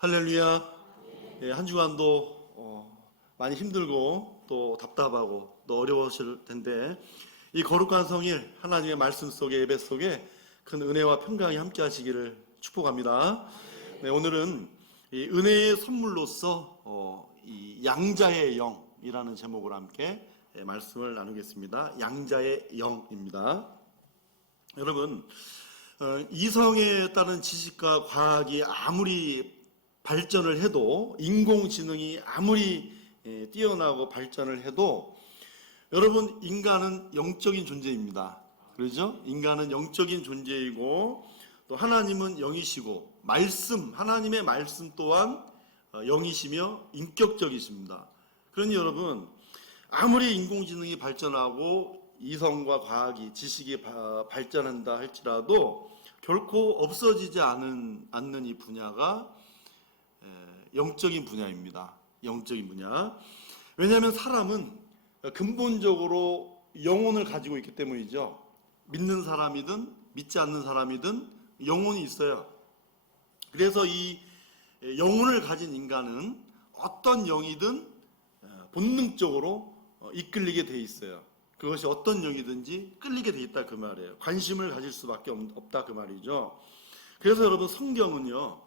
할렐루야. 예, 한 주간도 많이 힘들고 또 답답하고 또 어려우실 텐데 이 거룩한 성일 하나님의 말씀 속에 예배 속에 큰 은혜와 평강이 함께 하시기를 축복합니다. 네, 오늘은 이 은혜의 선물로서 이 양자의 영이라는 제목으로 함께 말씀을 나누겠습니다. 양자의 영입니다. 여러분, 이성에 따른 지식과 과학이 아무리 발전을 해도, 인공지능이 아무리 뛰어나고 발전을 해도 여러분, 인간은 영적인 존재입니다. 그렇죠? 인간은 영적인 존재이고 또 하나님은 영이시고 하나님의 말씀 또한 영이시며 인격적이십니다. 그러니 여러분, 아무리 인공지능이 발전하고 이성과 과학이, 지식이 발전한다 할지라도 결코 없어지지 않는 이 분야가 영적인 분야입니다. 영적인 분야. 왜냐하면 사람은 근본적으로 영혼을 가지고 있기 때문이죠. 믿는 사람이든 믿지 않는 사람이든 영혼이 있어요. 그래서 이 영혼을 가진 인간은 어떤 영이든 본능적으로 이끌리게 돼 있어요. 그것이 어떤 영이든지 끌리게 돼 있다 그 말이에요. 관심을 가질 수밖에 없다 그 말이죠. 그래서 여러분, 성경은요,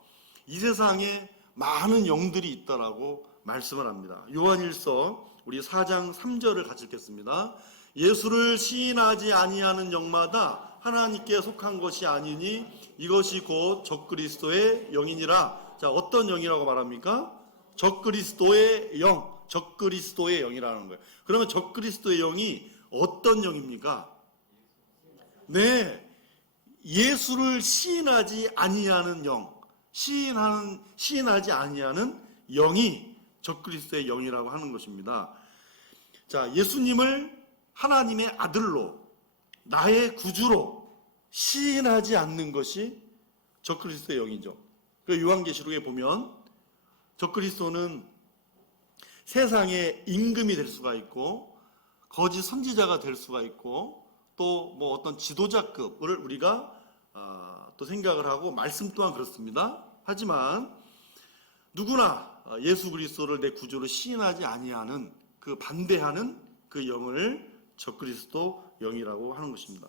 이 세상에 많은 영들이 있다라고 말씀을 합니다. 요한일서 우리 4장 3절을 같이 읽겠습니다. 예수를 시인하지 아니하는 영마다 하나님께 속한 것이 아니니 이것이 곧 적그리스도의 영이니라. 자, 어떤 영이라고 말합니까? 적그리스도의 영, 적그리스도의 영이라는 거예요. 그러면 적그리스도의 영이 어떤 영입니까? 네, 예수를 시인하지 아니하는 영, 시인하지 아니하는 영이 적그리스도의 영이라고 하는 것입니다. 자, 예수님을 하나님의 아들로, 나의 구주로 시인하지 않는 것이 적그리스도의 영이죠. 그 요한계시록에 보면 적그리스도는 세상의 임금이 될 수가 있고 거짓 선지자가 될 수가 있고 또 뭐 어떤 지도자급을 우리가 또 생각을 하고 말씀 또한 그렇습니다. 하지만 누구나 예수 그리스도를 내 구주로 시인하지 아니하는, 그 반대하는 그 영을 적그리스도 영이라고 하는 것입니다.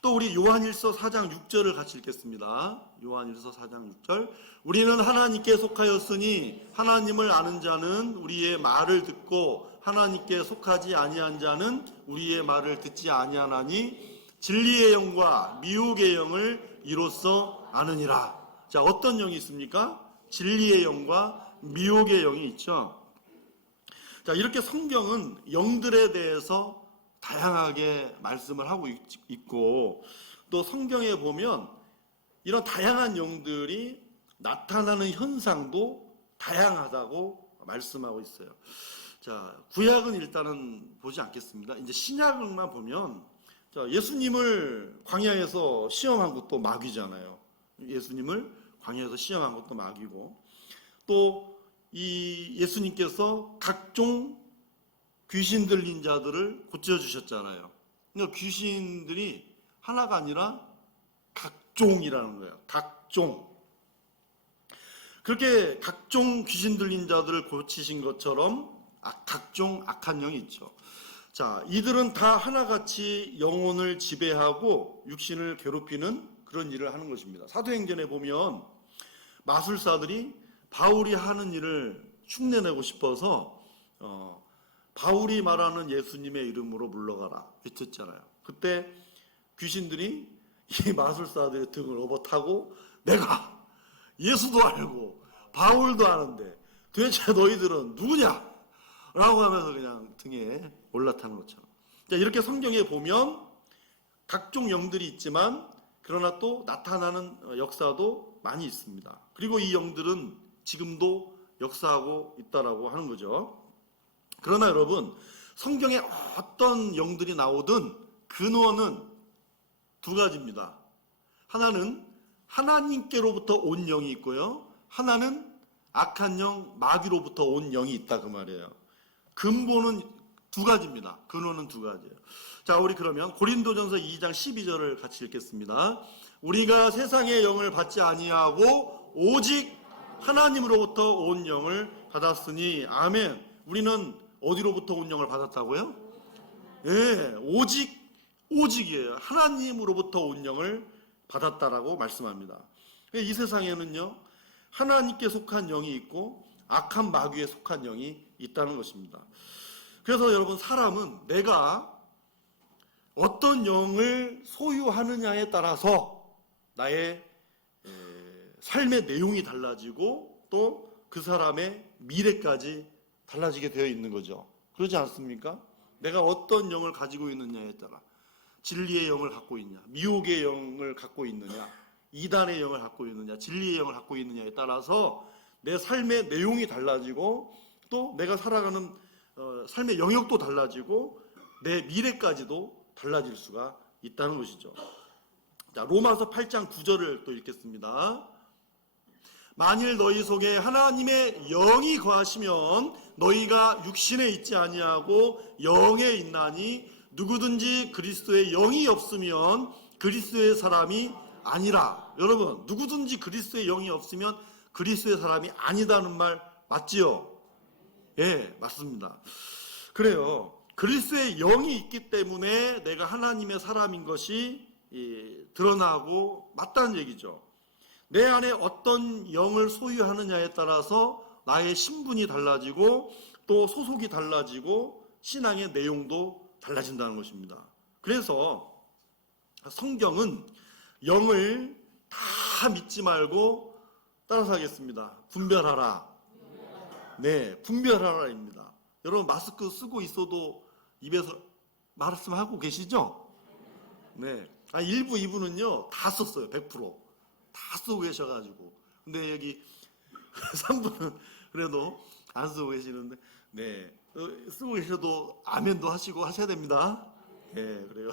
또 우리 요한일서 4장 6절을 같이 읽겠습니다. 요한일서 4장 6절. 우리는 하나님께 속하였으니 하나님을 아는 자는 우리의 말을 듣고 하나님께 속하지 아니한 자는 우리의 말을 듣지 아니하나니 진리의 영과 미혹의 영을 이로써 아느니라. 자, 어떤 영이 있습니까? 진리의 영과 미혹의 영이 있죠. 자, 이렇게 성경은 영들에 대해서 다양하게 말씀을 하고 있고 또 성경에 보면 이런 다양한 영들이 나타나는 현상도 다양하다고 말씀하고 있어요. 자, 구약은 일단은 보지 않겠습니다. 이제 신약만 보면, 자, 예수님을 광야에서 시험한 것도 마귀잖아요. 예수님을 광야에서 시험한 것도 마귀고, 또 이 예수님께서 각종 귀신 들린 자들을 고쳐주셨잖아요. 그러니까 귀신들이 하나가 아니라 각종이라는 거예요. 각종. 그렇게 각종 귀신 들린 자들을 고치신 것처럼 각종 악한 영이 있죠. 자, 이들은 다 하나같이 영혼을 지배하고 육신을 괴롭히는 그런 일을 하는 것입니다. 사도행전에 보면 마술사들이 바울이 하는 일을 흉내내고 싶어서 바울이 말하는 예수님의 이름으로 물러가라 외쳤잖아요. 그때 귀신들이 이 마술사들의 등을 업어타고 내가 예수도 알고 바울도 아는데 도대체 너희들은 누구냐? 라고 하면서 그냥 등에 올라타는 것처럼. 자, 이렇게 성경에 보면 각종 영들이 있지만 그러나 또 나타나는 역사도 많이 있습니다. 그리고 이 영들은 지금도 역사하고 있다라고 하는 거죠. 그러나 여러분, 성경에 어떤 영들이 나오든 근원은 두 가지입니다. 하나는 하나님께로부터 온 영이 있고요, 하나는 악한 영, 마귀로부터 온 영이 있다 그 말이에요. 근본은 두 가지입니다. 근원은 두 가지예요. 자, 우리 그러면 고린도전서 2장 12절을 같이 읽겠습니다. 우리가 세상의 영을 받지 아니하고 오직 하나님으로부터 온 영을 받았으니. 아멘. 우리는 어디로부터 온 영을 받았다고요? 예, 오직이에요. 하나님으로부터 온 영을 받았다라고 말씀합니다. 이 세상에는요, 하나님께 속한 영이 있고 악한 마귀에 속한 영이 있다는 것입니다. 그래서 여러분, 사람은 내가 어떤 영을 소유하느냐에 따라서 나의 삶의 내용이 달라지고 또 그 사람의 미래까지 달라지게 되어 있는 거죠. 그러지 않습니까? 내가 어떤 영을 가지고 있느냐에 따라, 진리의 영을 갖고 있냐, 미혹의 영을 갖고 있느냐, 이단의 영을 갖고 있느냐, 진리의 영을 갖고 있느냐에 따라서 내 삶의 내용이 달라지고 또 내가 살아가는 삶의 영역도 달라지고 내 미래까지도 달라질 수가 있다는 것이죠. 자, 로마서 8장 9절을 또 읽겠습니다. 만일 너희 속에 하나님의 영이 거하시면 너희가 육신에 있지 아니하고 영에 있나니 누구든지 그리스도의 영이 없으면 그리스도의 사람이 아니라. 여러분, 누구든지 그리스도의 영이 없으면 그리스도의 사람이 아니다는 말 맞지요? 예, 맞습니다. 그래요. 그리스도의 영이 있기 때문에 내가 하나님의 사람인 것이 드러나고 맞다는 얘기죠. 내 안에 어떤 영을 소유하느냐에 따라서 나의 신분이 달라지고 또 소속이 달라지고 신앙의 내용도 달라진다는 것입니다. 그래서 성경은 영을 다 믿지 말고 따라서 하겠습니다. 분별하라. 네, 분별하라입니다. 여러분, 마스크 쓰고 있어도 입에서 말씀하고 계시죠? 네. 1부, 2부는요, 다 썼어요. 100%. 다 쓰고 계셔가지고. 근데 여기 3부는 그래도 안 쓰고 계시는데, 네. 쓰고 계셔도 아멘도 하시고 하셔야 됩니다. 네, 그래요.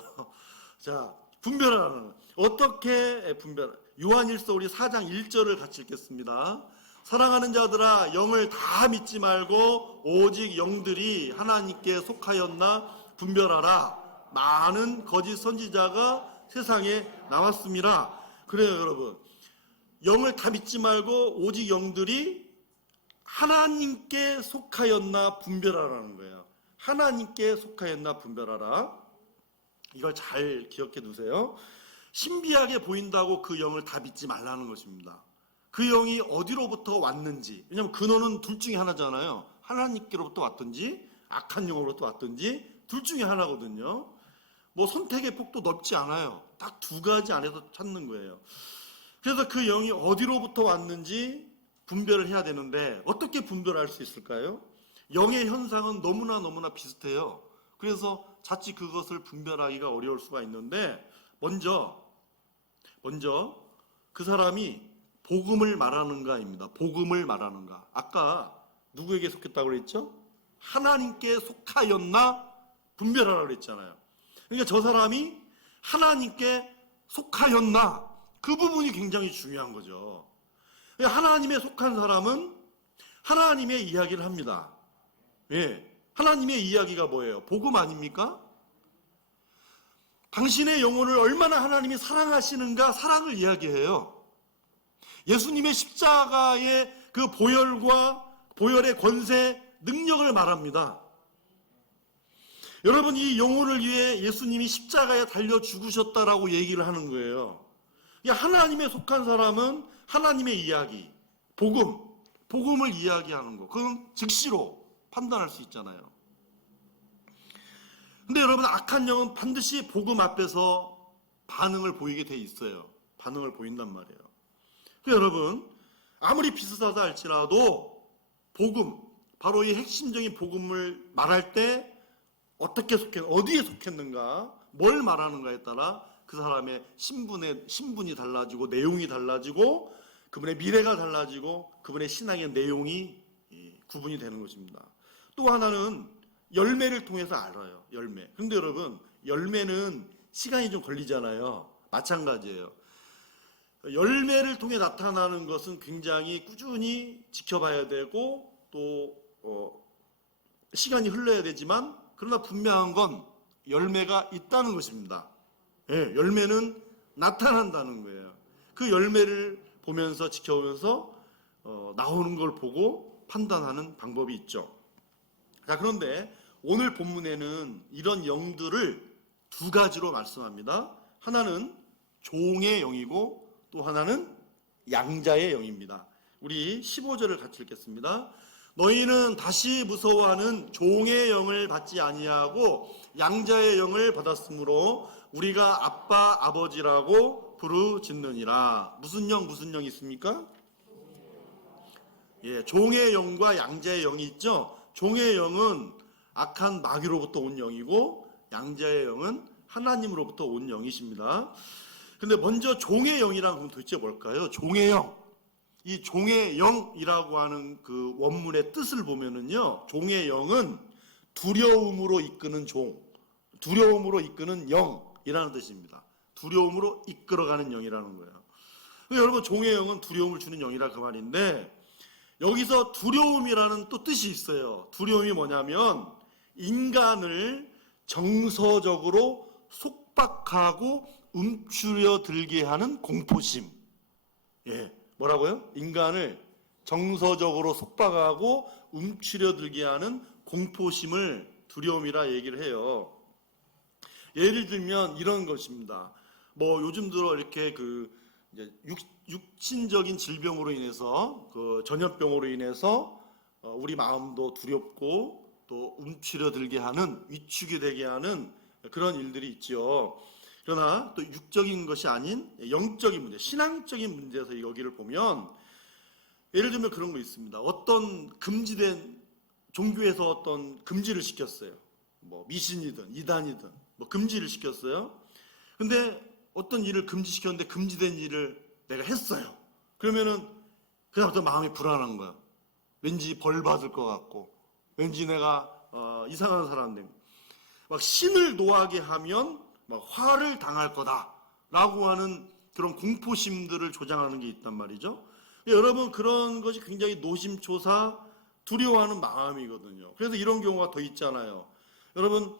자, 분별하라는. 어떻게 분별? 요한일서 우리 4장 1절을 같이 읽겠습니다. 사랑하는 자들아, 영을 다 믿지 말고 오직 영들이 하나님께 속하였나 분별하라. 많은 거짓 선지자가 세상에 나왔습니다. 그래요, 여러분. 영을 다 믿지 말고 오직 영들이 하나님께 속하였나 분별하라는 거예요. 하나님께 속하였나 분별하라. 이걸 잘 기억해 두세요. 신비하게 보인다고 그 영을 다 믿지 말라는 것입니다. 그 영이 어디로부터 왔는지, 왜냐하면 근원은 둘 중에 하나잖아요. 하나님께로부터 왔든지 악한 영으로부터 왔든지 둘 중에 하나거든요. 뭐 선택의 폭도 넓지 않아요. 딱 두 가지 안에서 찾는 거예요. 그래서 그 영이 어디로부터 왔는지 분별을 해야 되는데 어떻게 분별할 수 있을까요? 영의 현상은 너무나 비슷해요. 그래서 자칫 그것을 분별하기가 어려울 수가 있는데 먼저 그 사람이 복음을 말하는가입니다. 복음을 말하는가. 아까 누구에게 속했다고 그랬죠? 하나님께 속하였나 분별하라고 그랬잖아요. 그러니까 저 사람이 하나님께 속하였나, 그 부분이 굉장히 중요한 거죠. 하나님에 속한 사람은 하나님의 이야기를 합니다. 예, 하나님의 이야기가 뭐예요? 복음 아닙니까? 당신의 영혼을 얼마나 하나님이 사랑하시는가, 사랑을 이야기해요. 예수님의 십자가의 그 보혈의 권세, 능력을 말합니다. 여러분, 이 영혼을 위해 예수님이 십자가에 달려 죽으셨다라고 얘기를 하는 거예요. 하나님에 속한 사람은 하나님의 이야기, 복음을 이야기하는 거, 그건 즉시로 판단할 수 있잖아요. 근데 여러분, 악한 영은 반드시 복음 앞에서 반응을 보이게 돼 있어요. 반응을 보인단 말이에요. 여러분, 아무리 비슷하다 할지라도 복음, 바로 이 핵심적인 복음을 말할 때 어디에 속했는가, 뭘 말하는가에 따라 그 사람의 신분이 달라지고 내용이 달라지고 그분의 미래가 달라지고 그분의 신앙의 내용이 구분이 되는 것입니다. 또 하나는 열매를 통해서 알아요. 열매. 근데 여러분, 열매는 시간이 좀 걸리잖아요. 마찬가지예요. 열매를 통해 나타나는 것은 굉장히 꾸준히 지켜봐야 되고 또 시간이 흘러야 되지만, 그러나 분명한 건 열매가 있다는 것입니다. 예, 열매는 나타난다는 거예요. 그 열매를 보면서 지켜보면서 나오는 걸 보고 판단하는 방법이 있죠. 자, 그런데 오늘 본문에는 이런 영들을 두 가지로 말씀합니다. 하나는 종의 영이고 또 하나는 양자의 영입니다. 우리 15절을 같이 읽겠습니다. 너희는 다시 무서워하는 종의 영을 받지 아니하고 양자의 영을 받았으므로 우리가 아빠 아버지라고 부르짖느니라. 무슨 영이 있습니까? 예, 종의 영과 양자의 영이 있죠. 종의 영은 악한 마귀로부터 온 영이고 양자의 영은 하나님으로부터 온 영이십니다. 근데 먼저 종의 영이란 건 도대체 뭘까요? 종의 영. 이 종의 영이라고 하는 그 원문의 뜻을 보면은요, 종의 영은 두려움으로 이끄는 종, 두려움으로 이끄는 영이라는 뜻입니다. 두려움으로 이끌어가는 영이라는 거예요. 여러분, 종의 영은 두려움을 주는 영이라 그 말인데, 여기서 두려움이라는 또 뜻이 있어요. 두려움이 뭐냐면 인간을 정서적으로 속박하고 움츠려 들게 하는 공포심. 예, 뭐라고요? 인간을 정서적으로 속박하고 움츠려 들게 하는 공포심을 두려움이라 얘기를 해요. 예를 들면 이런 것입니다. 뭐 요즘 들어 이렇게 이제 육신적인 질병으로 인해서, 전염병으로 인해서 우리 마음도 두렵고 또 움츠려 들게 하는, 위축이 되게 하는 그런 일들이 있죠. 그러나 또 육적인 것이 아닌 영적인 문제, 신앙적인 문제에서 여기를 보면 예를 들면 그런 거 있습니다. 어떤 금지된 종교에서 어떤 금지를 시켰어요. 뭐 미신이든 이단이든 뭐 금지를 시켰어요. 근데 어떤 일을 금지시켰는데 금지된 일을 내가 했어요. 그러면은 그다음부터 마음이 불안한 거야. 왠지 벌 받을 것 같고, 왠지 내가 이상한 사람 되면, 막 신을 노하게 하면 막 화를 당할 거다라고 하는 그런 공포심들을 조장하는 게 있단 말이죠. 여러분, 그런 것이 굉장히 노심초사 두려워하는 마음이거든요. 그래서 이런 경우가 더 있잖아요. 여러분,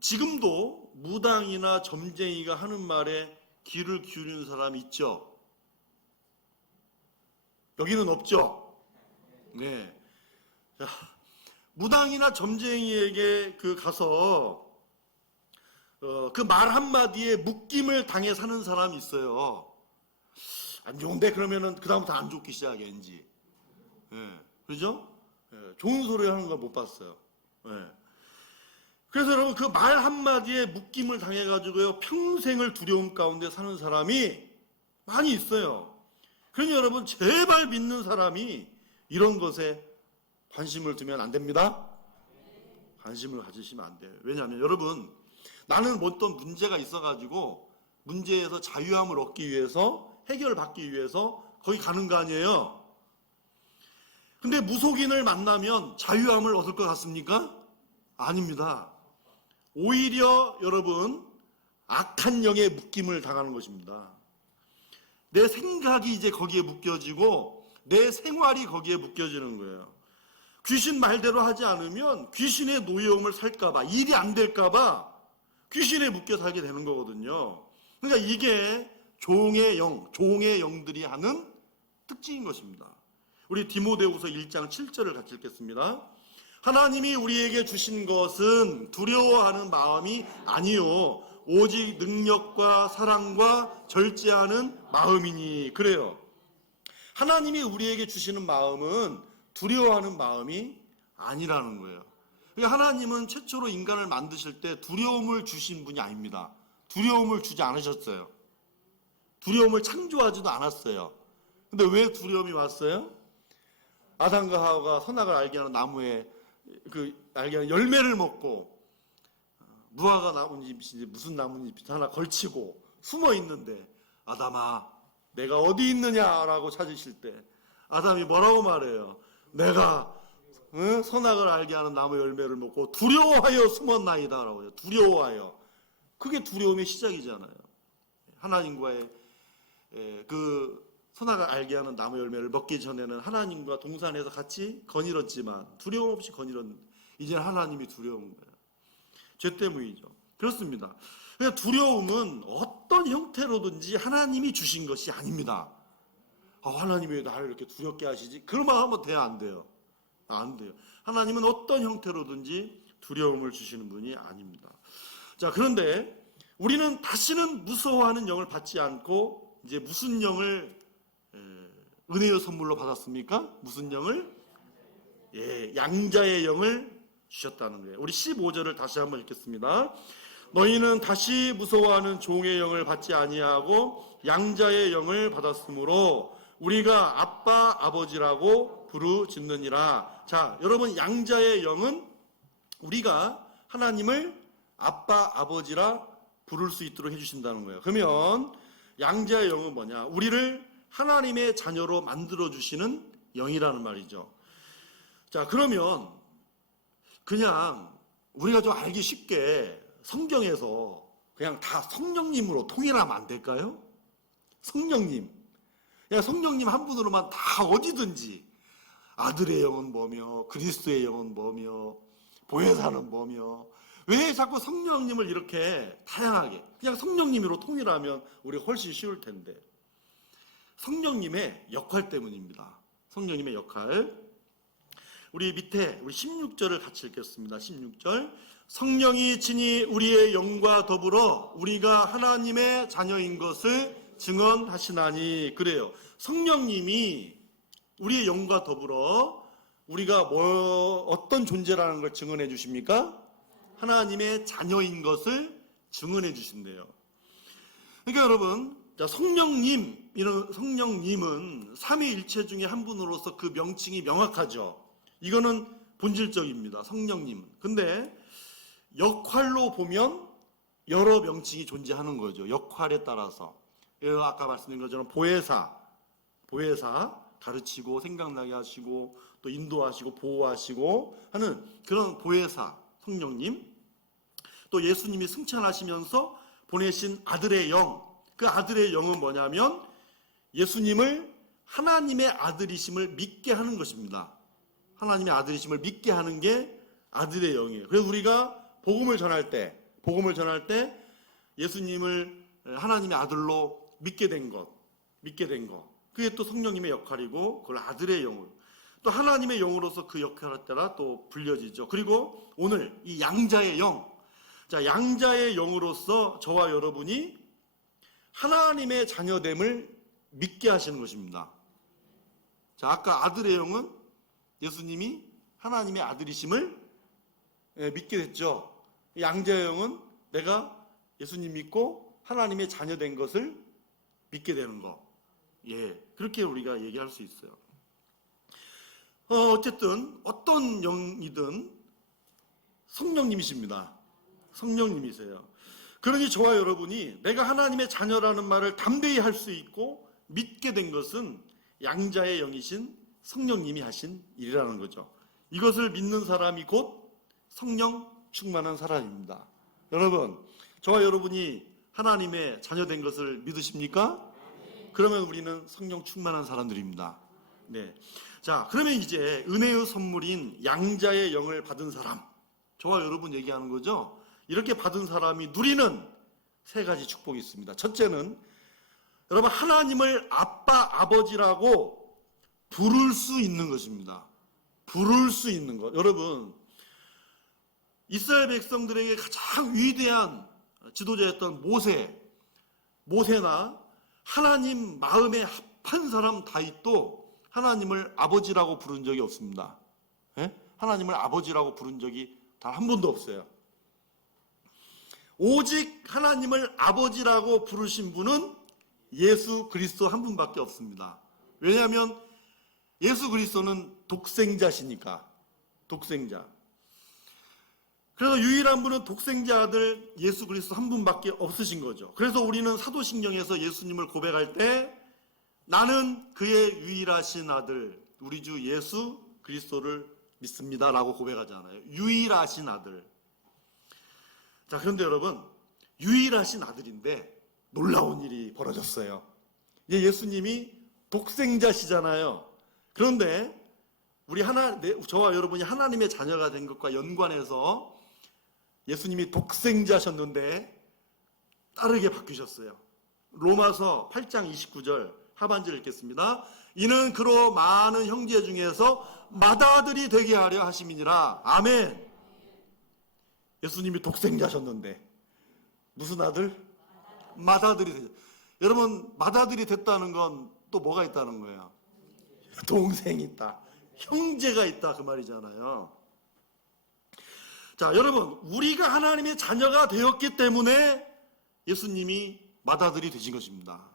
지금도 무당이나 점쟁이가 하는 말에 귀를 기울이는 사람이 있죠? 여기는 없죠? 네. 자, 무당이나 점쟁이에게 가서 그 말 한마디에 묶임을 당해 사는 사람이 있어요. 안 좋은데 그러면은 그다음부터 안 좋기 시작해, 왠지. 예, 그죠? 예, 좋은 소리 하는 걸 못 봤어요. 예. 그래서 여러분, 그 말 한마디에 묶임을 당해가지고요, 평생을 두려움 가운데 사는 사람이 많이 있어요. 그러니 여러분, 제발 믿는 사람이 이런 것에 관심을 두면 안 됩니다. 관심을 가지시면 안 돼요. 왜냐하면 여러분, 나는 어떤 문제가 있어가지고 문제에서 자유함을 얻기 위해서, 해결받기 위해서 거기 가는 거 아니에요. 근데 무속인을 만나면 자유함을 얻을 것 같습니까? 아닙니다. 오히려 여러분, 악한 영에 묶임을 당하는 것입니다. 내 생각이 이제 거기에 묶여지고 내 생활이 거기에 묶여지는 거예요. 귀신 말대로 하지 않으면 귀신의 노여움을 살까봐, 일이 안 될까봐 귀신에 묶여 살게 되는 거거든요. 그러니까 이게 종의 영들이 하는 특징인 것입니다. 우리 디모데후서 1장 7절을 같이 읽겠습니다. 하나님이 우리에게 주신 것은 두려워하는 마음이 아니요 오직 능력과 사랑과 절제하는 마음이니. 그래요. 하나님이 우리에게 주시는 마음은 두려워하는 마음이 아니라는 거예요. 그러니까 하나님은 최초로 인간을 만드실 때 두려움을 주신 분이 아닙니다. 두려움을 주지 않으셨어요. 두려움을 창조하지도 않았어요. 근데 왜 두려움이 왔어요? 아담과 하와가 선악을 알게 하는 나무에 알게 하는 열매를 먹고 무화과 나뭇잎인지 무슨 나뭇잎인지 하나 걸치고 숨어 있는데, 아담아 내가 어디 있느냐라고 찾으실 때 아담이 뭐라고 말해요? 내가 선악을 알게 하는 나무 열매를 먹고 두려워하여 숨었나이다 라고 해요. 두려워하여. 그게 두려움의 시작이잖아요. 하나님과의 선악을 알게 하는 나무 열매를 먹기 전에는 하나님과 동산에서 같이 거닐었지만 두려움 없이 거닐었는데 이제 하나님이 두려운 거예요. 죄 때문이죠. 그렇습니다. 두려움은 어떤 형태로든지 하나님이 주신 것이 아닙니다. 하나님이 왜 나를 이렇게 두렵게 하시지? 그러면 하면 돼요, 안 돼요? 안 돼요. 하나님은 어떤 형태로든지 두려움을 주시는 분이 아닙니다. 자, 그런데 우리는 다시는 무서워하는 영을 받지 않고 이제 무슨 영을 은혜의 선물로 받았습니까? 무슨 영을? 양자의 영을 주셨다는 거예요. 우리 15절을 다시 한번 읽겠습니다. 너희는 다시 무서워하는 종의 영을 받지 아니하고 양자의 영을 받았으므로 우리가 아빠 아버지라고 부르짖느니라. 자, 여러분, 양자의 영은 우리가 하나님을 아빠 아버지라 부를 수 있도록 해주신다는 거예요. 그러면 양자의 영은 뭐냐? 우리를 하나님의 자녀로 만들어주시는 영이라는 말이죠. 자, 그러면 그냥 우리가 좀 알기 쉽게 성경에서 그냥 다 성령님으로 통일하면 안 될까요? 성령님. 그냥 성령님 한 분으로만 다 어디든지 아들의 영은 뭐며 그리스도의 영은 뭐며 보혜사는 뭐며 왜 자꾸 성령님을 이렇게 다양하게 그냥 성령님으로 통일하면 우리가 훨씬 쉬울 텐데 성령님의 역할 때문입니다. 성령님의 역할. 우리 밑에 우리 16절을 같이 읽겠습니다. 16절. 성령이 친히 우리의 영과 더불어 우리가 하나님의 자녀인 것을 증언하시나니. 그래요. 성령님이 우리의 영과 더불어 우리가 어떤 존재라는 걸 증언해 주십니까? 하나님의 자녀인 것을 증언해 주신대요. 그러니까 여러분, 성령님은 삼위일체 중에 한 분으로서 그 명칭이 명확하죠. 이거는 본질적입니다. 성령님은. 근데 역할로 보면 여러 명칭이 존재하는 거죠. 역할에 따라서. 아까 말씀드린 것처럼 보혜사 가르치고 생각나게 하시고 또 인도하시고 보호하시고 하는 그런 보혜사 성령님. 또 예수님이 승천하시면서 보내신 아들의 영. 그 아들의 영은 뭐냐면 예수님을 하나님의 아들이심을 믿게 하는 것입니다. 하나님의 아들이심을 믿게 하는 게 아들의 영이에요. 그래서 우리가 복음을 전할 때 예수님을 하나님의 아들로 믿게 된 것. 그게 또 성령님의 역할이고 그걸 아들의 영으로. 또 하나님의 영으로서 그 역할에 따라 또 불려지죠. 그리고 오늘 이 양자의 영. 자, 양자의 영으로서 저와 여러분이 하나님의 자녀됨을 믿게 하시는 것입니다. 자, 아까 아들의 영은 예수님이 하나님의 아들이심을 믿게 됐죠. 양자의 영은 내가 예수님 믿고 하나님의 자녀된 것을 믿게 되는 거. 그렇게 우리가 얘기할 수 있어요. 어쨌든 어떤 영이든 성령님이십니다. 성령님이세요. 그러니 저와 여러분이 내가 하나님의 자녀라는 말을 담대히 할 수 있고 믿게 된 것은 양자의 영이신 성령님이 하신 일이라는 거죠. 이것을 믿는 사람이 곧 성령 충만한 사람입니다. 여러분, 저와 여러분이 하나님의 자녀된 것을 믿으십니까? 그러면 우리는 성령 충만한 사람들입니다. 네. 자, 그러면 이제 은혜의 선물인 양자의 영을 받은 사람, 저와 여러분 얘기하는 거죠. 이렇게 받은 사람이 누리는 세 가지 축복이 있습니다. 첫째는 여러분 하나님을 아빠, 아버지라고 부를 수 있는 것입니다. 부를 수 있는 것. 여러분, 이스라엘 백성들에게 가장 위대한 지도자였던 모세나 하나님 마음에 합한 사람 다윗도 하나님을 아버지라고 부른 적이 없습니다. 하나님을 아버지라고 부른 적이 단 한 번도 없어요. 오직 하나님을 아버지라고 부르신 분은 예수 그리스도 한 분밖에 없습니다. 왜냐하면 예수 그리스도는 독생자시니까. 독생자. 그래서 유일한 분은 독생자 아들 예수 그리스도 한 분밖에 없으신 거죠. 그래서 우리는 사도신경에서 예수님을 고백할 때 나는 그의 유일하신 아들 우리 주 예수 그리스도를 믿습니다 라고 고백하잖아요. 유일하신 아들. 자, 그런데 여러분, 유일하신 아들인데 놀라운 일이 벌어졌어요. 예수님이 독생자시잖아요. 그런데 저와 여러분이 하나님의 자녀가 된 것과 연관해서 예수님이 독생자셨는데 다르게 바뀌셨어요. 로마서 8장 29절 하반절 읽겠습니다. 이는 그로 많은 형제 중에서 맏아들이 되게 하려 하심이니라. 아멘. 예수님이 독생자셨는데 무슨 아들? 맏아들이 되죠. 여러분, 맏아들이 됐다는 건 또 뭐가 있다는 거예요? 동생이 있다, 형제가 있다, 그 말이잖아요. 자, 여러분, 우리가 하나님의 자녀가 되었기 때문에 예수님이 맏아들이 되신 것입니다.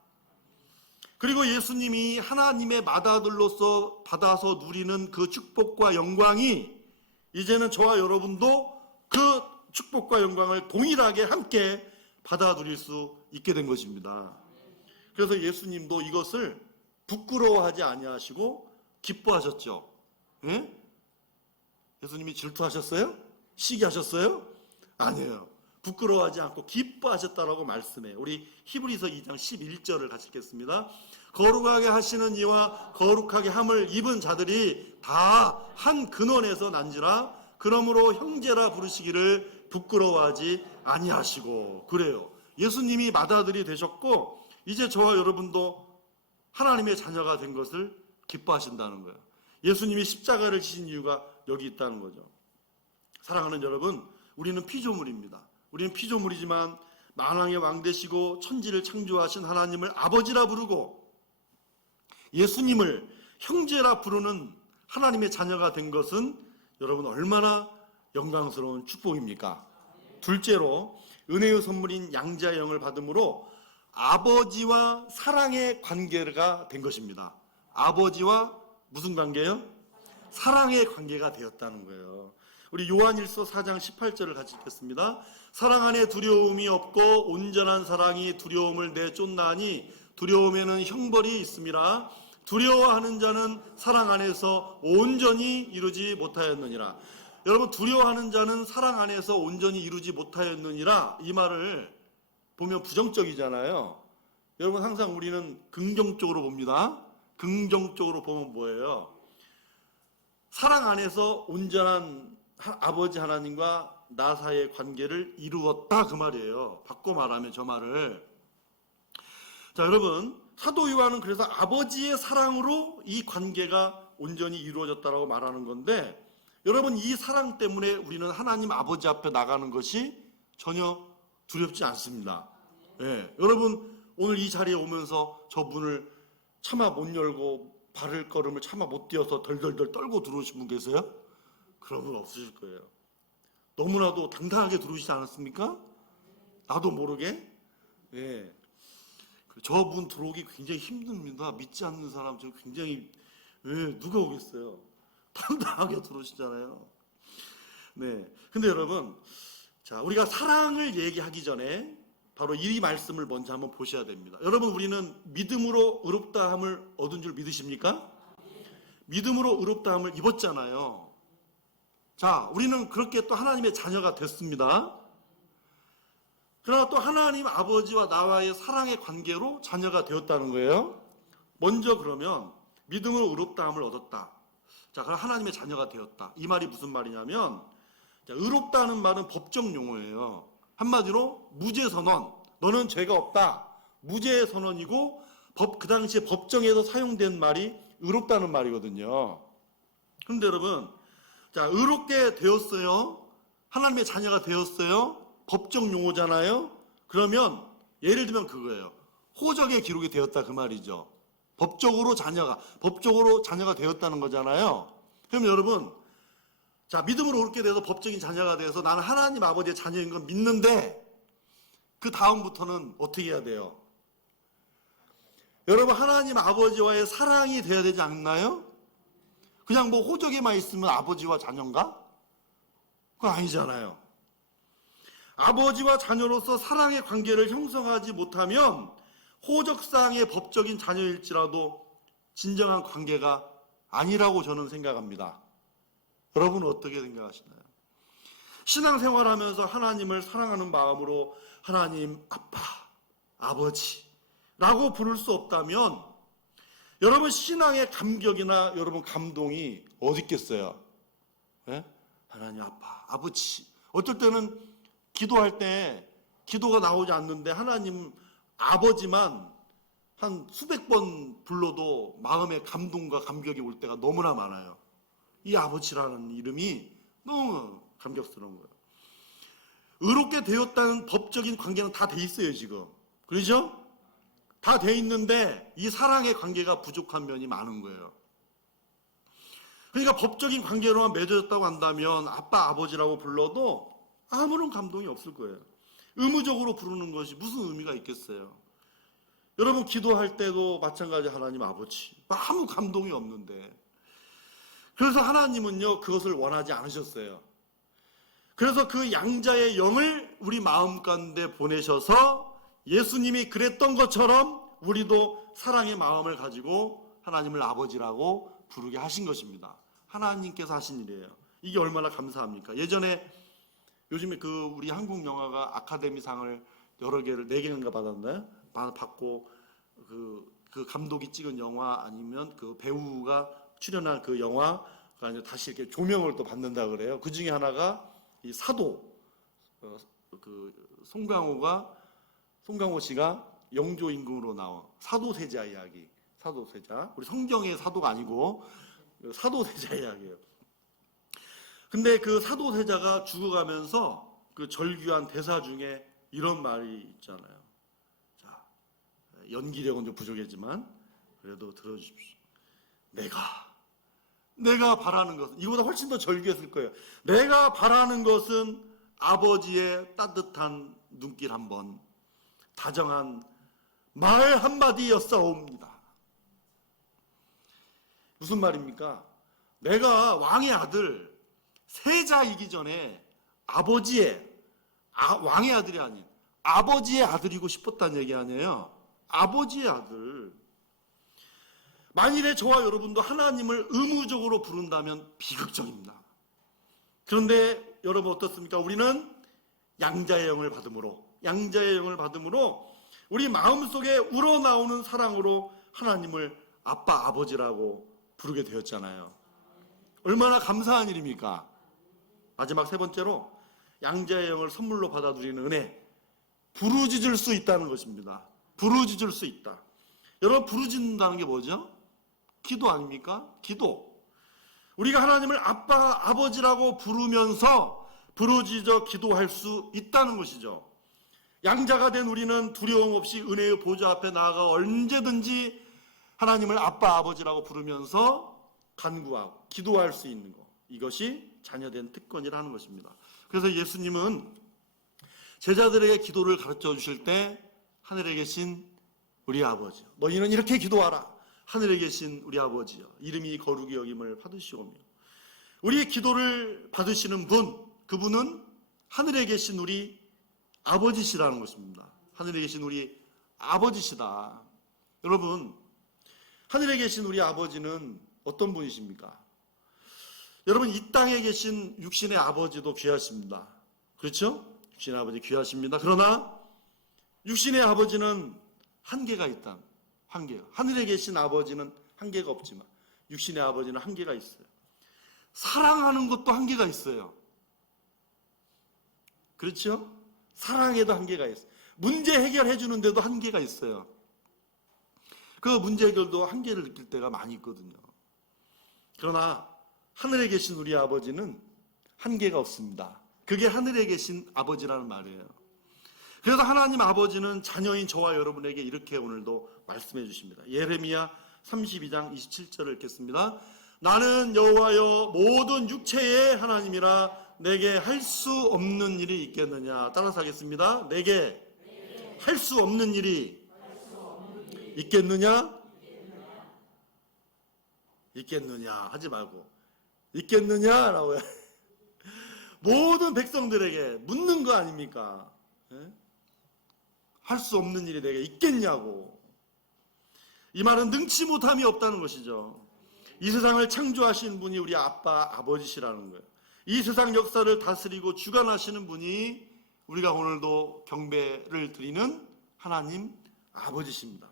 그리고 예수님이 하나님의 맏아들로서 받아서 누리는 그 축복과 영광이 이제는 저와 여러분도 그 축복과 영광을 동일하게 함께 받아 누릴 수 있게 된 것입니다. 그래서 예수님도 이것을 부끄러워하지 아니하시고 기뻐하셨죠. 예? 예수님이 질투하셨어요? 시기하셨어요? 아니에요. 부끄러워하지 않고 기뻐하셨다라고 말씀해요. 우리 히브리서 2장 11절을 같이 읽겠습니다. 거룩하게 하시는 이와 거룩하게 함을 입은 자들이 다 한 근원에서 난지라. 그러므로 형제라 부르시기를 부끄러워하지 아니하시고. 그래요. 예수님이 맏아들이 되셨고 이제 저와 여러분도 하나님의 자녀가 된 것을 기뻐하신다는 거예요. 예수님이 십자가를 지신 이유가 여기 있다는 거죠. 사랑하는 여러분, 우리는 피조물입니다. 우리는 피조물이지만 만왕의 왕 되시고 천지를 창조하신 하나님을 아버지라 부르고 예수님을 형제라 부르는 하나님의 자녀가 된 것은 여러분 얼마나 영광스러운 축복입니까? 둘째로 은혜의 선물인 양자의 영을 받음으로 아버지와 사랑의 관계가 된 것입니다. 아버지와 무슨 관계요? 사랑의 관계가 되었다는 거예요. 우리 요한일서 4장 18절을 같이 읽겠습니다. 사랑 안에 두려움이 없고 온전한 사랑이 두려움을 내쫓나니 두려움에는 형벌이 있음이라. 두려워하는 자는 사랑 안에서 온전히 이루지 못하였느니라. 여러분, 두려워하는 자는 사랑 안에서 온전히 이루지 못하였느니라, 이 말을 보면 부정적이잖아요. 여러분, 항상 우리는 긍정적으로 봅니다. 긍정적으로 보면 뭐예요? 사랑 안에서 온전한 아버지 하나님과 나 사이의 관계를 이루었다, 그 말이에요. 바꿔 말하면 저 말을. 자, 여러분, 사도 요한은 그래서 아버지의 사랑으로 이 관계가 온전히 이루어졌다라고 말하는 건데, 여러분, 이 사랑 때문에 우리는 하나님 아버지 앞에 나가는 것이 전혀 두렵지 않습니다. 예, 여러분, 오늘 이 자리에 오면서 저 문을 차마 못 열고 발걸음을 차마 못 뛰어서 덜덜덜 떨고 들어오신 분 계세요? 그런 분 없으실 거예요. 너무나도 당당하게 들어오시지 않았습니까? 나도 모르게. 예, 저분 들어오기 굉장히 힘듭니다. 믿지 않는 사람 저 굉장히, 누가 오겠어요? 당당하게 들어오시잖아요. 네, 근데 여러분, 자, 우리가 사랑을 얘기하기 전에 바로 이 말씀을 먼저 한번 보셔야 됩니다. 여러분, 우리는 믿음으로 의롭다함을 얻은 줄 믿으십니까? 믿음으로 의롭다함을 입었잖아요. 자, 우리는 그렇게 또 하나님의 자녀가 됐습니다. 그러나 또 하나님 아버지와 나와의 사랑의 관계로 자녀가 되었다는 거예요. 먼저 그러면 믿음으로 의롭다함을 얻었다. 자, 그럼 하나님의 자녀가 되었다. 이 말이 무슨 말이냐면, 자, 의롭다는 말은 법적 용어예요. 한마디로 무죄 선언. 너는 죄가 없다. 무죄 선언이고 그 당시에 법정에서 사용된 말이 의롭다는 말이거든요. 그런데 여러분, 자, 의롭게 되었어요. 하나님의 자녀가 되었어요. 법적 용어잖아요. 그러면 예를 들면 그거예요. 호적의 기록이 되었다, 그 말이죠. 법적으로 자녀가 되었다는 거잖아요. 그럼 여러분, 자, 믿음으로 그렇게 돼서 법적인 자녀가 돼서 나는 하나님 아버지의 자녀인 건 믿는데 그 다음부터는 어떻게 해야 돼요? 여러분, 하나님 아버지와의 사랑이 돼야 되지 않나요? 그냥 뭐 호적에만 있으면 아버지와 자녀인가? 그건 아니잖아요. 아버지와 자녀로서 사랑의 관계를 형성하지 못하면 호적상의 법적인 자녀일지라도 진정한 관계가 아니라고 저는 생각합니다. 여러분은 어떻게 생각하시나요? 신앙생활하면서 하나님을 사랑하는 마음으로 하나님 아빠, 아버지라고 부를 수 없다면 여러분, 신앙의 감격이나 여러분 감동이 어디 있겠어요? 네? 하나님 아빠, 아버지. 어떨 때는 기도할 때 기도가 나오지 않는데 하나님 아버지만 한 수백 번 불러도 마음의 감동과 감격이 올 때가 너무나 많아요. 이 아버지라는 이름이 너무 감격스러운 거예요. 의롭게 되었다는 법적인 관계는 다 돼 있어요, 지금. 그렇죠? 다 돼 있는데 이 사랑의 관계가 부족한 면이 많은 거예요. 그러니까 법적인 관계로만 맺어졌다고 한다면 아빠, 아버지라고 불러도 아무런 감동이 없을 거예요. 의무적으로 부르는 것이 무슨 의미가 있겠어요? 여러분 기도할 때도 마찬가지 하나님 아버지 아무 감동이 없는데 그래서 하나님은요 그것을 원하지 않으셨어요. 그래서 그 양자의 영을 우리 마음 가운데 보내셔서 예수님이 그랬던 것처럼 우리도 사랑의 마음을 가지고 하나님을 아버지라고 부르게 하신 것입니다. 하나님께서 하신 일이에요. 이게 얼마나 감사합니까? 예전에 요즘에 그 우리 한국 영화가 아카데미상을 여러 개를 4개인가 받았나요? 받고 그 감독이 찍은 영화 아니면 그 배우가 출연한 그 영화가 이제 다시 이렇게 조명을 또 받는다 그래요. 그 중에 하나가 이 사도 그 송강호 씨가 영조 임금으로 나온 사도세자 이야기. 사도세자. 우리 성경의 사도가 아니고 사도세자 이야기예요. 근데 그 사도세자가 죽어가면서 그 절규한 대사 중에 이런 말이 있잖아요. 자, 연기력은 좀 부족했지만 그래도 들어주십시오. 내가 바라는 것은 이거보다 훨씬 더 절규했을 거예요. 내가 바라는 것은 아버지의 따뜻한 눈길 한 번, 다정한 말 한마디였사옵니다. 무슨 말입니까? 내가 왕의 아들, 세자이기 전에 왕의 아들이 아닌 아버지의 아들이고 싶었다는 얘기 아니에요. 아버지의 아들. 만일에 저와 여러분도 하나님을 의무적으로 부른다면 비극적입니다. 그런데 여러분 어떻습니까? 우리는 양자의 영을 받음으로 우리 마음속에 우러나오는 사랑으로 하나님을 아빠, 아버지라고 부르게 되었잖아요. 얼마나 감사한 일입니까? 마지막 3번째로 양자의 영을 선물로 받아 누리는 은혜. 부르짖을 수 있다는 것입니다. 부르짖을 수 있다. 여러분 부르짖는다는 게 뭐죠? 기도 아닙니까? 기도. 우리가 하나님을 아빠, 아버지라고 부르면서 부르짖어 기도할 수 있다는 것이죠. 양자가 된 우리는 두려움 없이 은혜의 보좌 앞에 나아가 언제든지 하나님을 아빠, 아버지라고 부르면서 간구하고 기도할 수 있는 것. 이것이 자녀된 특권이라는 것입니다. 그래서 예수님은 제자들에게 기도를 가르쳐 주실 때 하늘에 계신 우리 아버지, 너희는 이렇게 기도하라. 하늘에 계신 우리 아버지여, 이름이 거룩히 여김을 받으시오며. 우리의 기도를 받으시는 분, 그분은 하늘에 계신 우리 아버지시라는 것입니다. 하늘에 계신 우리 아버지시다. 여러분, 하늘에 계신 우리 아버지는 어떤 분이십니까? 여러분, 이 땅에 계신 육신의 아버지도 귀하십니다. 그렇죠? 육신의 아버지 귀하십니다. 그러나 육신의 아버지는 한계가 있다. 한계요. 하늘에 계신 아버지는 한계가 없지만 육신의 아버지는 한계가 있어요. 사랑하는 것도 한계가 있어요. 그렇죠? 사랑에도 한계가 있어요. 문제 해결해 주는데도 한계가 있어요. 그 문제 해결도 한계를 느낄 때가 많이 있거든요. 그러나 하늘에 계신 우리 아버지는 한계가 없습니다. 그게 하늘에 계신 아버지라는 말이에요. 그래서 하나님 아버지는 자녀인 저와 여러분에게 이렇게 오늘도 말씀해 주십니다. 예레미야 32장 27절을 읽겠습니다. 나는 여호와여 모든 육체의 하나님이라 내게 할 수 없는 일이 있겠느냐. 따라서 하겠습니다. 내게 할 수 없는 일이 있겠느냐? 있겠느냐 하지 말고 있겠느냐라고 해. 모든 백성들에게 묻는 거 아닙니까? 할 수 없는 일이 내게 있겠냐고. 이 말은 능치 못함이 없다는 것이죠. 이 세상을 창조하신 분이 우리 아빠, 아버지시라는 거예요. 이 세상 역사를 다스리고 주관하시는 분이 우리가 오늘도 경배를 드리는 하나님 아버지십니다.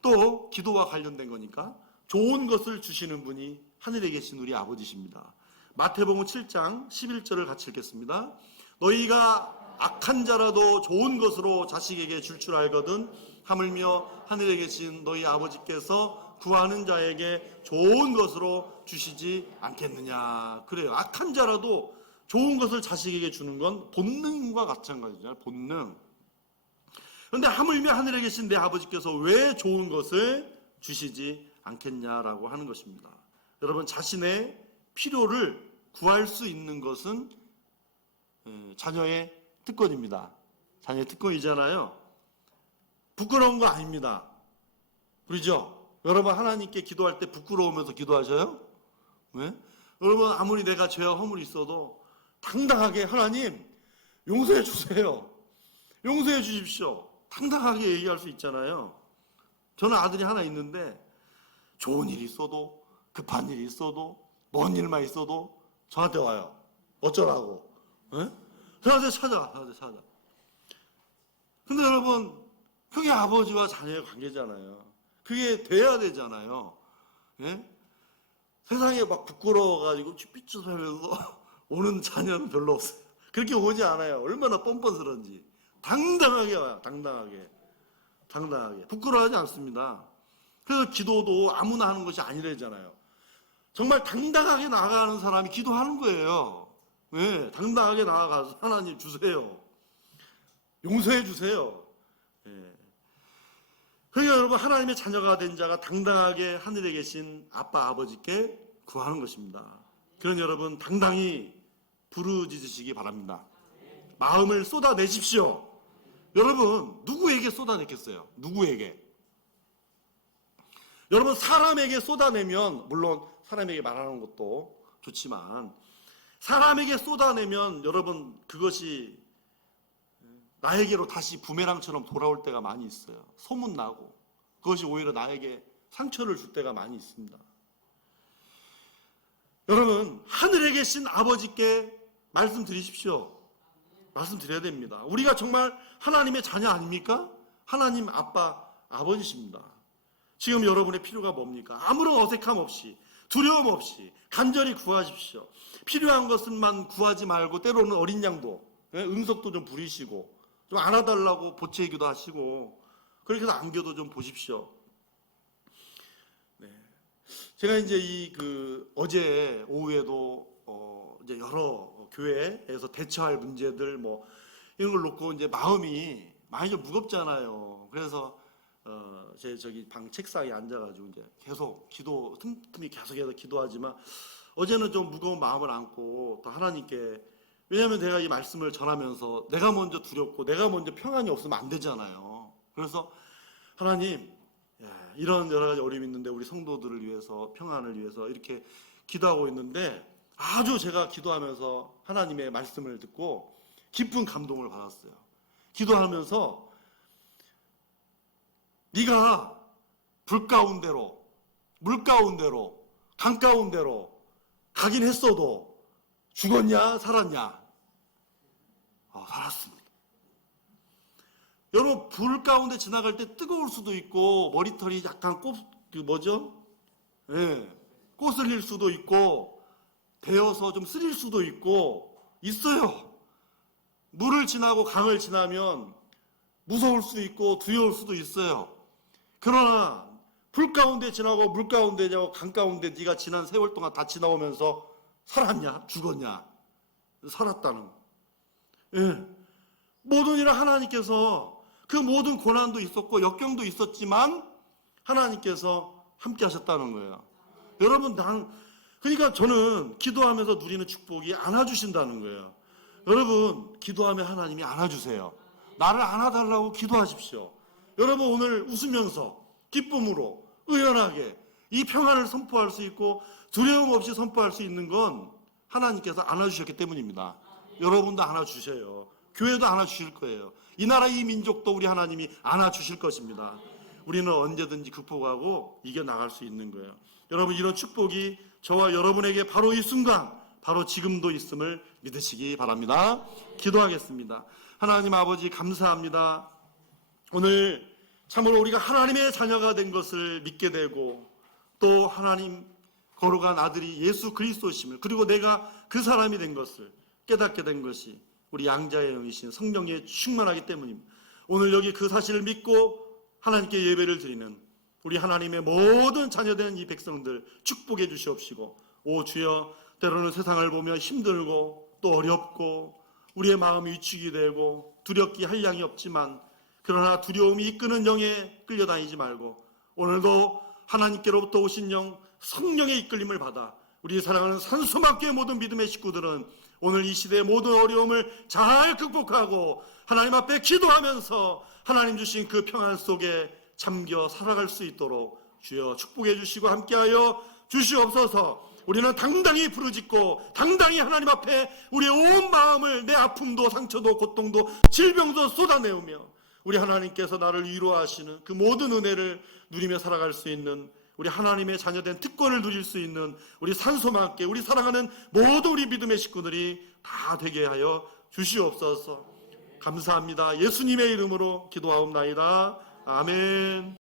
또 기도와 관련된 거니까 좋은 것을 주시는 분이 하늘에 계신 우리 아버지십니다. 마태복음 7장 11절을 같이 읽겠습니다. 너희가 악한 자라도 좋은 것으로 자식에게 줄 알거든 하물며 하늘에 계신 너희 아버지께서 구하는 자에게 좋은 것으로 주시지 않겠느냐. 그래요. 악한 자라도 좋은 것을 자식에게 주는 건 본능과 마찬가지잖아요. 본능. 그런데 하물며 하늘에 계신 내 아버지께서 왜 좋은 것을 주시지 않겠냐라고 하는 것입니다. 여러분, 자신의 필요를 구할 수 있는 것은 자녀의 특권입니다. 자녀의 특권이잖아요. 부끄러운 거 아닙니다. 그렇죠? 여러분, 하나님께 기도할 때 부끄러우면서 기도하셔요? 네? 여러분, 아무리 내가 죄와 허물이 있어도 당당하게 하나님 용서해 주세요. 용서해 주십시오. 당당하게 얘기할 수 있잖아요. 저는 아들이 하나 있는데 좋은 일이 있어도 급한 일이 있어도 먼 일만 있어도 저한테 와요. 어쩌라고? 네? 저한테 찾아. 근데 여러분, 그게 아버지와 자녀의 관계잖아요. 그게 돼야 되잖아요. 예? 세상에 막 부끄러워가지고 삐뚤하면서 오는 자녀는 별로 없어요. 그렇게 오지 않아요. 얼마나 뻔뻔스러운지. 당당하게 와요. 당당하게. 부끄러워하지 않습니다. 그래서 기도도 아무나 하는 것이 아니래잖아요. 정말 당당하게 나아가는 사람이 기도하는 거예요. 네, 당당하게 나아가서 하나님 주세요. 용서해 주세요. 네. 그러니까 여러분, 하나님의 자녀가 된 자가 당당하게 하늘에 계신 아빠 아버지께 구하는 것입니다. 그런 여러분, 당당히 부르짖으시기 바랍니다. 마음을 쏟아내십시오. 여러분, 누구에게 쏟아냈겠어요? 누구에게? 여러분, 사람에게 쏟아내면, 물론 사람에게 말하는 것도 좋지만, 사람에게 쏟아내면 여러분, 그것이 나에게로 다시 부메랑처럼 돌아올 때가 많이 있어요. 소문나고 그것이 오히려 나에게 상처를 줄 때가 많이 있습니다. 여러분, 하늘에 계신 아버지께 말씀드리십시오. 말씀드려야 됩니다. 우리가 정말 하나님의 자녀 아닙니까? 하나님 아빠 아버지십니다. 지금 여러분의 필요가 뭡니까? 아무런 어색함 없이, 두려움 없이 간절히 구하십시오. 필요한 것만 구하지 말고 때로는 어린 양도, 응석도 좀 부리시고 좀 안아달라고 보채기도 하시고 그렇게 해서 안겨도 좀 보십시오. 네. 제가 이제 어제 오후에도 이제 여러 교회에서 대처할 문제들 이런 걸 놓고 이제 마음이 많이 좀 무겁잖아요. 그래서 제 방 책상에 앉아가지고 이제 계속 틈틈이 계속해서 기도하지만 어제는 좀 무거운 마음을 안고 또 하나님께, 왜냐하면 내가 이 말씀을 전하면서 내가 먼저 두렵고 내가 먼저 평안이 없으면 안 되잖아요. 그래서 하나님, 이런 여러 가지 어려움이 있는데 우리 성도들을 위해서, 평안을 위해서 이렇게 기도하고 있는데 아주 제가 기도하면서 하나님의 말씀을 듣고 깊은 감동을 받았어요. 기도하면서 네가 불 가운데로, 물 가운데로, 강 가운데로 가긴 했어도 죽었냐 살았냐? 살았습니다. 여러분, 불 가운데 지나갈 때 뜨거울 수도 있고 머리털이 약간 꼬슬릴 수도 있고 데어서 좀 쓰릴 수도 있고 있어요. 물을 지나고 강을 지나면 무서울 수도 있고 두려울 수도 있어요. 그러나 불 가운데 지나고 물 가운데 지나고 강 가운데 네가 지난 세월 동안 다 지나오면서 살았냐? 죽었냐? 살았다는 거. 모든 일을 하나님께서, 그 모든 고난도 있었고 역경도 있었지만 하나님께서 함께 하셨다는 거예요. 여러분, 그러니까 저는 기도하면서 누리는 축복이 안아주신다는 거예요. 여러분, 기도하면 하나님이 안아주세요. 나를 안아달라고 기도하십시오. 여러분, 오늘 웃으면서 기쁨으로 의연하게 이 평안을 선포할 수 있고 두려움 없이 선포할 수 있는 건 하나님께서 안아주셨기 때문입니다. 여러분도 안아주셔요. 교회도 안아주실 거예요. 이 나라 이 민족도 우리 하나님이 안아주실 것입니다. 우리는 언제든지 극복하고 이겨나갈 수 있는 거예요. 여러분, 이런 축복이 저와 여러분에게 바로 이 순간, 바로 지금도 있음을 믿으시기 바랍니다. 기도하겠습니다. 하나님 아버지, 감사합니다. 오늘 참으로 우리가 하나님의 자녀가 된 것을 믿게 되고 또 하나님 거룩한 아들이 예수 그리스도심을, 그리고 내가 그 사람이 된 것을 깨닫게 된 것이 우리 양자의 영이신 성령의 충만하기 때문입니다. 오늘 여기 그 사실을 믿고 하나님께 예배를 드리는 우리 하나님의 모든 자녀된 이 백성들 축복해 주시옵시고, 오 주여, 때로는 세상을 보며 힘들고 또 어렵고 우리의 마음이 위축이 되고 두렵기 한량이 없지만, 그러나 두려움이 이끄는 영에 끌려다니지 말고 오늘도 하나님께로부터 오신 영, 성령의 이끌림을 받아 우리 사랑하는 산소만교회 모든 믿음의 식구들은 오늘 이 시대의 모든 어려움을 잘 극복하고 하나님 앞에 기도하면서 하나님 주신 그 평안 속에 잠겨 살아갈 수 있도록 주여 축복해 주시고 함께하여 주시옵소서. 우리는 당당히 부르짖고 당당히 하나님 앞에 우리의 온 마음을, 내 아픔도 상처도 고통도 질병도 쏟아내오며 우리 하나님께서 나를 위로하시는 그 모든 은혜를 누리며 살아갈 수 있는 우리 하나님의 자녀된 특권을 누릴 수 있는 우리 산소만교회, 우리 사랑하는 모든 우리 믿음의 식구들이 다 되게 하여 주시옵소서. 감사합니다. 예수님의 이름으로 기도하옵나이다. 아멘.